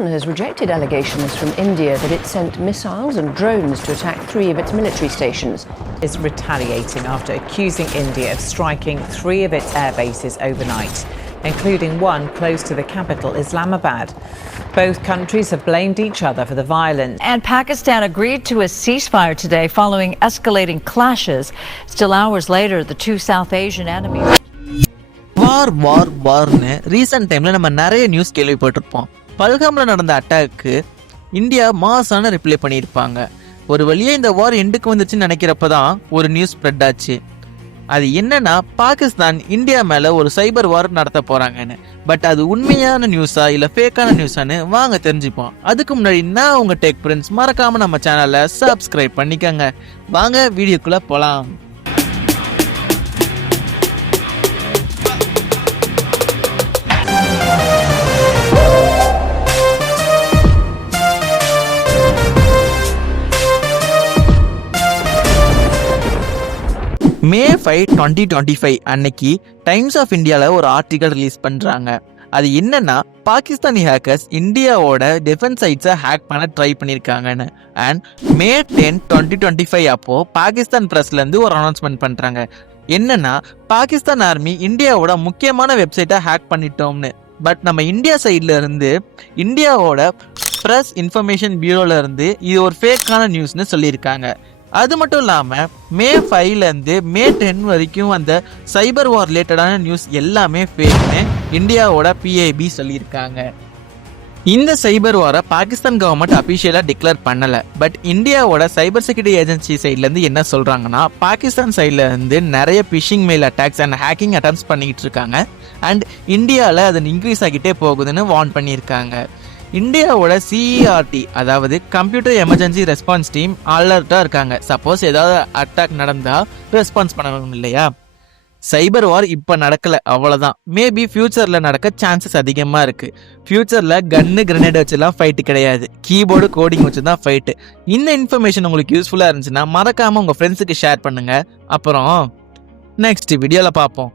has rejected allegations from India that it sent missiles and drones to attack 3 of its military stations. Is retaliating after accusing India of striking 3 of its air bases overnight, including one close to the capital, Islamabad. Both countries have blamed each other for the violence. And Pakistan agreed to a ceasefire today following escalating clashes. Still hours later, the two South Asian enemies. வார்னு recent டைம்ல நம்ம நிறைய news கேள்விப்பட்டிருப்போம். பல்காம்ல நடந்த attack India மாசான reply பண்ணியிருப்பாங்க. ஒரு வழியா இந்த வார் எண்டுக்கு வந்துச்சுன்னு நினைக்கிறப்பதான் ஒரு நியூஸ் ஸ்ப்ரெட் ஆச்சு. அது என்னன்னா பாகிஸ்தான் இந்தியா மேல ஒரு சைபர் வார் நடத்த போறாங்கன்னு. பட் அது உண்மையான நியூஸா இல்ல ஃபேக்கான நியூஸான்னு வாங்க தெரிஞ்சுப்போம். அதுக்கு முன்னாடி நான் உங்க டெக் பிரின்ஸ், மறக்காம நம்ம சேனலை சப்ஸ்கிரைப் பண்ணிக்கங்க. வாங்க வீடியோக்குள்ள போலாம். May 5, 2025 அன்னைக்கு டைம்ஸ் ஆஃப் இந்தியாவில் ஒரு ஆர்டிகல் ரிலீஸ் பண்ணுறாங்க. அது என்னன்னா, பாகிஸ்தானி ஹேக்கர்ஸ் இந்தியாவோட டிஃபென்ஸ் சைட்ஸை ஹேக் பண்ண ட்ரை பண்ணியிருக்காங்கன்னு. அண்ட் May 10, 2025 அப்போ பாகிஸ்தான் ப்ரெஸ்லேருந்து ஒரு அனௌன்ஸ்மெண்ட் பண்ணுறாங்க. என்னன்னா, பாகிஸ்தான் ஆர்மி இந்தியாவோட முக்கியமான வெப்சைட்டை ஹேக் பண்ணிட்டோம்னு. பட் நம்ம இந்தியா சைட்ல இருந்து இந்தியாவோட ப்ரெஸ் இன்ஃபர்மேஷன் பியூரோல இருந்து இது ஒரு ஃபேக்கான நியூஸ்னு சொல்லியிருக்காங்க. அது மட்டும் இல்லாமல் May 5லேருந்து May 10 வரைக்கும் அந்த சைபர் வார் ரிலேட்டடான நியூஸ் எல்லாமே ஃபேக்னு இந்தியாவோட PIB சொல்லியிருக்காங்க. இந்த சைபர் வாரை பாகிஸ்தான் கவர்மெண்ட் அஃபிஷியலாக டிக்ளேர் பண்ணலை. பட் இந்தியாவோட சைபர் செக்யூரிட்டி ஏஜென்சி சைட்லேருந்து என்ன சொல்கிறாங்கன்னா, பாகிஸ்தான் சைட்லேருந்து நிறைய fishing mail attacks and hacking attempts பண்ணிக்கிட்டு இருக்காங்க. அண்ட் இந்தியாவில் அது இன்க்ரீஸ் ஆகிட்டே போகுதுன்னு வார்ன் பண்ணியிருக்காங்க. இந்தியாவோட CERT, அதாவது கம்ப்யூட்டர் எமர்ஜென்சி ரெஸ்பான்ஸ் டீம் அலர்ட்டாக இருக்காங்க. சப்போஸ் ஏதாவது அட்டாக் நடந்தால் ரெஸ்பான்ஸ் பண்ணணும் இல்லையா. சைபர் வார் இப்போ நடக்கலை, அவ்வளோதான். மேபி ஃபியூச்சரில் நடக்க சான்சஸ் அதிகமாக இருக்குது. ஃபியூச்சரில் கன்னு கிரனேட் வச்சுலாம் ஃபைட்டு கிடையாது, கீபோர்டு கோடிங் வச்சு தான் ஃபைட்டு. இந்த இன்ஃபர்மேஷன் உங்களுக்கு யூஸ்ஃபுல்லாக இருந்துச்சுன்னா மறக்காமல் உங்கள் ஃப்ரெண்ட்ஸுக்கு ஷேர் பண்ணுங்கள். அப்புறம் நெக்ஸ்ட் வீடியோவில் பார்ப்போம்.